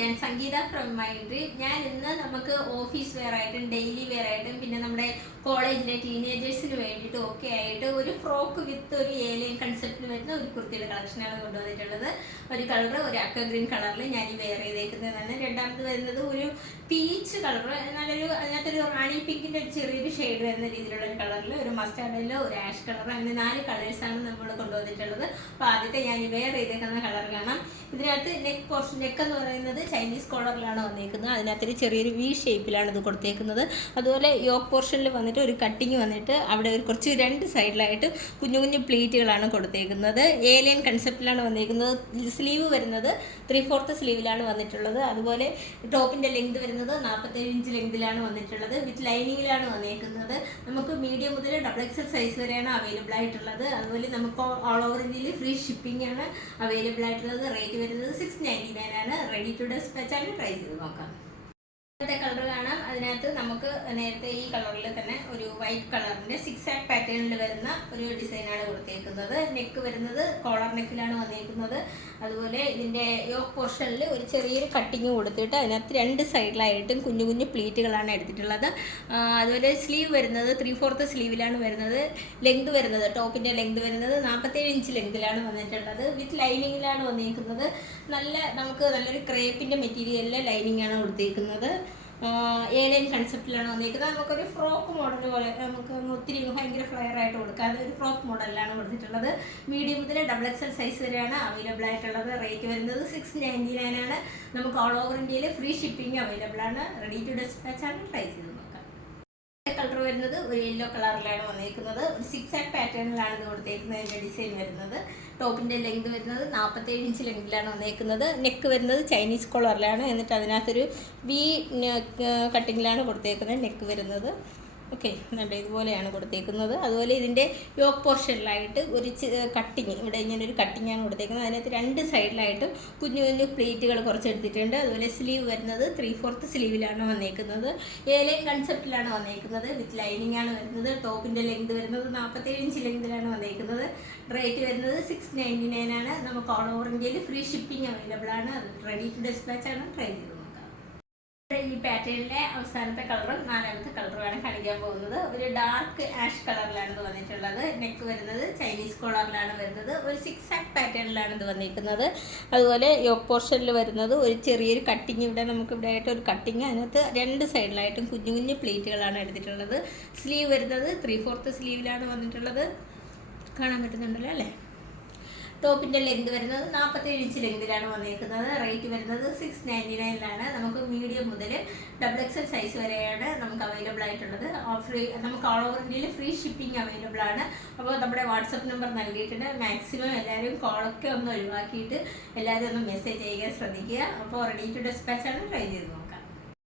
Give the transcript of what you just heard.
ഞാൻ സംഗീത from my dream. ഞാൻ ഇന്ന് നമുക്ക് ഓഫീസ് വെയർ ആയിട്ടും ഡെയിലി വെയർ ആയിട്ടും പിന്നെ നമ്മുടെ കോളേജിലെ ടീനേജേഴ്സിന് വേണ്ടിയിട്ടും ഒക്കെ ആയിട്ട് ഒരു ഫ്രോക്ക് വിത്ത് ഒരു ഏലിയൻ കൺസെപ്റ്റിൽ വരുന്ന ഒരു കുർത്തിയുടെ കളക്ഷനാണ് കൊണ്ടുവന്നിട്ടുള്ളത്. ഒരു കളർ ഒരു അക്വ ഗ്രീൻ കളറിൽ ഞാൻ ഈ വെയർ ചെയ്തേക്കുന്നതാണ്. രണ്ടാമത് വരുന്നത് ഒരു പീച്ച് കളർ, നല്ലൊരു അതിനകത്തൊരു റാണി പിങ്കിൻ്റെ ഒരു ചെറിയൊരു ഷെയ്ഡ് വരുന്ന രീതിയിലുള്ള ഒരു കളറിൽ, ഒരു മസ്റ്റാർഡിലോ ഒരു ആഷ് കളർ, അങ്ങനെ 4 കളേഴ്സാണ് നമ്മൾ കൊണ്ടുവന്നിട്ടുള്ളത്. അപ്പോൾ ആദ്യത്തെ ഞാൻ ഈ വെയർ ചെയ്തേക്കുന്ന കളർ കാണാം. ഇതിനകത്ത് നെക്ക് എന്ന് പറയുന്നത് ചൈനീസ് കോളറിലാണ് വന്നേക്കുന്നത്. അതിനകത്തൊരു ചെറിയൊരു വി ഷേപ്പിലാണ് ഇത് കൊടുത്തേക്കുന്നത്. അതുപോലെ യോക്ക് പോർഷനിൽ വന്നിട്ട് ഒരു കട്ടിങ് വന്നിട്ട് അവിടെ ഒരു കുറച്ച് 2 സൈഡിലായിട്ട് കുഞ്ഞു കുഞ്ഞു പ്ലീറ്റുകളാണ് കൊടുത്തേക്കുന്നത്. ഏലിയൻ കൺസെപ്റ്റിലാണ് വന്നേക്കുന്നത്. സ്ലീവ് വരുന്നത് 3/4 സ്ലീവിലാണ് വന്നിട്ടുള്ളത്. അതുപോലെ ടോപ്പിൻ്റെ ലെങ്ത് വരുന്നത് 47 ഇഞ്ച് ലെങ്തിലാണ് വന്നിട്ടുള്ളത്. വിത്ത് ലൈനിങ്ങിലാണ് വന്നേക്കുന്നത്. നമുക്ക് മീഡിയം മുതൽ XXL സൈസ് വരെയാണ് അവൈലബിൾ ആയിട്ടുള്ളത്. അതുപോലെ നമുക്ക് ഓൾ ഓവർ ഇന്ത്യയിൽ ഫ്രീ ഷിപ്പിംഗ് ആണ് അവൈലബിൾ ആയിട്ടുള്ളത്. റേറ്റ് വരുന്നത് 699 ആണ്. റെഡി ടു ഡെസ്പാച്ച് ആണ്. ട്രൈ ചെയ്ത് നോക്കാം. കളർ കാണാം. അതിനകത്ത് നമുക്ക് നേരത്തെ ഈ കളറിൽ തന്നെ ഒരു വൈറ്റ് കളറിൻ്റെ 6 പാറ്റേണിൽ വരുന്ന ഒരു ഡിസൈനാണ് കൊടുത്തേക്കുന്നത്. നെക്ക് വരുന്നത് കോളർ നെക്കിലാണ് വന്നേക്കുന്നത്. അതുപോലെ ഇതിൻ്റെ യോക്ക് പോർഷനിൽ ഒരു ചെറിയൊരു കട്ടിങ് കൊടുത്തിട്ട് അതിനകത്ത് 2 സൈഡിലായിട്ടും കുഞ്ഞു കുഞ്ഞു പ്ലീറ്റുകളാണ് എടുത്തിട്ടുള്ളത്. അതുപോലെ സ്ലീവ് വരുന്നത് 3/4 സ്ലീവിലാണ് വരുന്നത്. ലെങ്ത് വരുന്നത് ടോപ്പിൻ്റെ ലെങ്ത് വരുന്നത് 47 ഇഞ്ച് ലെങ്തിലാണ് വന്നിട്ടുള്ളത്. വിത്ത് ലൈനിങ്ങിലാണ് വന്നിരിക്കുന്നത്. നമുക്ക് നല്ലൊരു ക്രേപ്പിൻ്റെ മെറ്റീരിയലിലെ ലൈനിങ്ങാണ് കൊടുത്തിരിക്കുന്നത്. ഏലിയൻ കൺസെപ്റ്റിലാണ് വന്നിരിക്കുന്നത്. നമുക്കൊരു ഫ്രോക്ക് മോഡൽ പോലെ നമുക്ക് ഒത്തിരി ഭയങ്കര ഫ്ലെയർ ആയിട്ട് കൊടുക്കാതെ ഒരു ഫ്രോക്ക് മോഡലിലാണ് കൊടുത്തിട്ടുള്ളത്. മീഡിയം മുതൽ XXL സൈസ് വരെയാണ് അവൈലബിൾ ആയിട്ടുള്ളത്. റേറ്റ് വരുന്നത് 699 ആണ്. നമുക്ക് ഓൾ ഓവർ ഇന്ത്യയിൽ ഫ്രീ ഷിപ്പിംഗ് അവൈലബിൾ ആണ്. റെഡി ടു ഡെസ്പാച്ച് ആണ്. ട്രൈ ചെയ്ത് നോക്കാം. കളർ വരുന്നത് ഒരു യെല്ലോ കളറിലാണ് വന്നിരിക്കുന്നത്. ഒരു 6 പാറ്റേണിലാണ് ഇത് കൊടുത്തേക്കുന്നത്. അതിൻ്റെ ഡിസൈൻ വരുന്നത് ടോപ്പിൻ്റെ ലെങ്ത് വരുന്നത് 47 ഇഞ്ച് ലെങ്തിലാണ് വന്നേക്കുന്നത്. നെക്ക് വരുന്നത് ചൈനീസ് കോളറിലാണ്. എന്നിട്ട് അതിനകത്തൊരു വി കട്ടിങ്ങിലാണ് കൊടുത്തേക്കുന്നത് നെക്ക് വരുന്നത്. ഓക്കെ, നല്ല ഇതുപോലെയാണ് കൊടുത്തേക്കുന്നത്. അതുപോലെ ഇതിൻ്റെ യോക്ക് പോർഷനിലായിട്ട് ഒരു കട്ടിങ്, ഇവിടെ ഇങ്ങനെ ഒരു കട്ടിങ്ങാണ് കൊടുത്തേക്കുന്നത്. അതിനകത്ത് 2 സൈഡിലായിട്ടും കുഞ്ഞു കുഞ്ഞു പ്ലേറ്റുകൾ കുറച്ച് എടുത്തിട്ടുണ്ട്. അതുപോലെ സ്ലീവ് വരുന്നത് 3/4 സ്ലീവിലാണ് വന്നേക്കുന്നത്. ഏലിയൻ കൺസെപ്റ്റിലാണ് വന്നേക്കുന്നത്. വിത്ത് ലൈനിങ് ആണ് വരുന്നത്. ടോപ്പിൻ്റെ ലെങ്ത് വരുന്നത് 47 ഇഞ്ച് ലെങ്തിലാണ് വന്നേക്കുന്നത്. റേറ്റ് വരുന്നത് 699 ആണ്. നമുക്ക് ഓൾ ഓവർ ഇന്ത്യയിൽ ഫ്രീ ഷിപ്പിംഗ് അവൈലബിൾ ആണ്. റെഡി ടു ഡെസ്പാച്ച് ആണ്. ട്രൈ ചെയ്ത് നോക്കാം. ഈ പാറ്റേണിലെ അവസാനത്തെ കളറും 4ാമത്തെ കളറുമാണ് കാണിക്കാൻ പോകുന്നത്. ഒരു ഡാർക്ക് ആഷ് കളറിലാണ് ഇത് വന്നിട്ടുള്ളത്. നെക്ക് വരുന്നത് ചൈനീസ് കോളറിലാണ് വരുന്നത്. ഒരു 6 പാറ്റേണിലാണ് ഇത് വന്നിരിക്കുന്നത്. അതുപോലെ യോക്ക് പോർഷനിൽ വരുന്നത് ഒരു ചെറിയൊരു കട്ടിങ്, ഇവിടെ നമുക്ക് ഇവിടെ ആയിട്ട് ഒരു കട്ടിങ്, അതിനകത്ത് 2 സൈഡിലായിട്ടും കുഞ്ഞു കുഞ്ഞു പ്ലേറ്റുകളാണ് എടുത്തിട്ടുള്ളത്. സ്ലീവ് വരുന്നത് 3/4 സ്ലീവിലാണ് വന്നിട്ടുള്ളത്. കാണാൻ പറ്റുന്നുണ്ടല്ലോ അല്ലേ. ടോപ്പിൻ്റെ ലെങ്ത് വരുന്നത് 47 ഇഞ്ച് ലെങ്തിലാണ് വന്നിരിക്കുന്നത്. റേറ്റ് വരുന്നത് 699 നമുക്ക് മീഡിയം മുതൽ XXL സൈസ് വരെയാണ് നമുക്ക് അവൈലബിൾ ആയിട്ടുള്ളത്. നമുക്ക് ഓൾ ഓവർ ഇന്ത്യയിൽ ഫ്രീ ഷിപ്പിംഗ് അവൈലബിൾ ആണ്. അപ്പോൾ നമ്മുടെ വാട്സപ്പ് നമ്പർ നൽകിയിട്ടുണ്ട്. മാക്സിമം എല്ലാവരും കോളൊക്കെ ഒന്ന് ഒഴിവാക്കിയിട്ട് എല്ലാവരും ഒന്ന് മെസ്സേജ് ചെയ്യാൻ ശ്രദ്ധിക്കുക. അപ്പോൾ റെഡി ടു ഡെസ്പാച്ച് ആണ്. ട്രൈ ചെയ്ത് നോക്കാം.